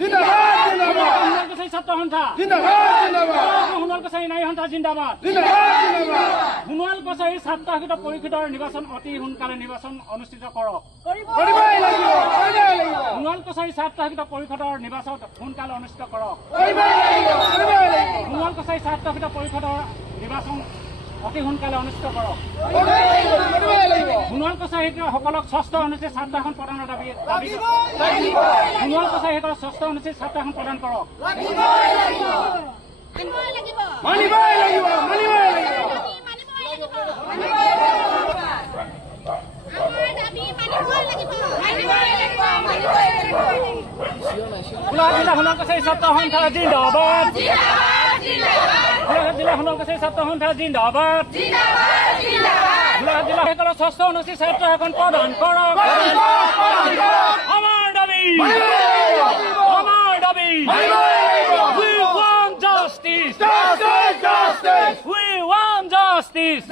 জিন্দাবাদ জিন্দাবাদ সোণালকুছি ছাত্ৰ সন্থা জিন্দাবাদ জিন্দাবাদ সোণালকুছি নাৰী সন্থা জিন্দাবাদ জিন্দাবাদ জিন্দাবাদ সোণালকুছি স্বায়ত্তশাসিত পৰিষদৰ নিৰ্বাচন অতি সোনকালে নিৰ্বাচন অনুষ্ঠিত কৰক কৰিবই লাগিব সোণালকুছি স্বায়ত্তশাসিত পৰিষদৰ নিৰ্বাচন সোনকালে অনুষ্ঠিত কৰক সোণালকুছি স্বায়ত্তশাসিত পৰিষদৰ নিৰ্বাচন অতি সোনকালে অনুষ্ঠিত কৰক সোণালকুছিসকলক ষষ্ঠ অনুচ্ছেদ ছাত্ৰ আসন প্ৰদানৰ দাবী সোণালকুছিসকলক ষষ্ঠ অনুচ্ছেদ ছাত্ৰ আসন প্ৰদান কৰক গোলাঘাট জিলা সোণালকুছি ছাত্ৰ সন্থা জিন্দাবাদ গোলাঘাট জিলা সোণালকুছি ছাত্ৰ সন্থা জিন্দাবাদ গোলাঘাট জিলাসকলক ষষ্ঠ অনুচ্ছেদ ছাত্ৰ আসন প্ৰদান কৰক আমাৰ দাবী We want justice We want justice